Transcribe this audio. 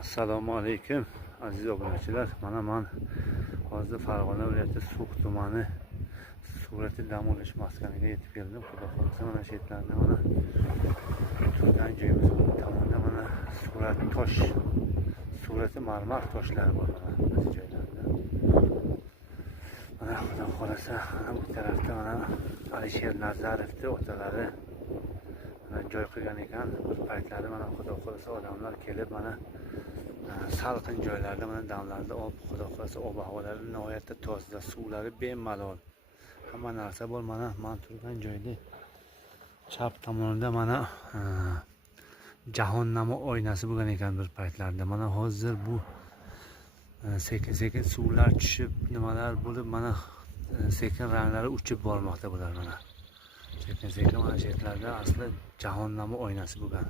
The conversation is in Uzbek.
Assalomu alaykum aziz obunachilar. Man hozir Farg'ona viloyati So'x tumani surati dam olish maskaniga yetib keldim. Xudo xohlasa mana shu yerlarda mana turgan joyimiz tomonda mana surati marmar toshlar bor mana bu joylarda. Mana xudo xohlasa mana bu tarafda mana Alisher Nazarovning otalari joy qilgan ekan. Bir paytlari mana xudo xohlasa odamlar kelib mana salqin joylarda mana damlarda xudo xohlasa ob havolari nihoyatda toza, suvlari bemalol, hamma narsa bor. Mana men turgan joyda chap tomonida mana jahonnama oynasi bo'lgan ekan bir paytlarda. Mana hozir bu sekin suvlar tushib nimalar bo'lib mana sekin ranglari uchib bormoqda bular. Mana sekin mana shu yerlarda asli jahonnama oynasi bo'lgan.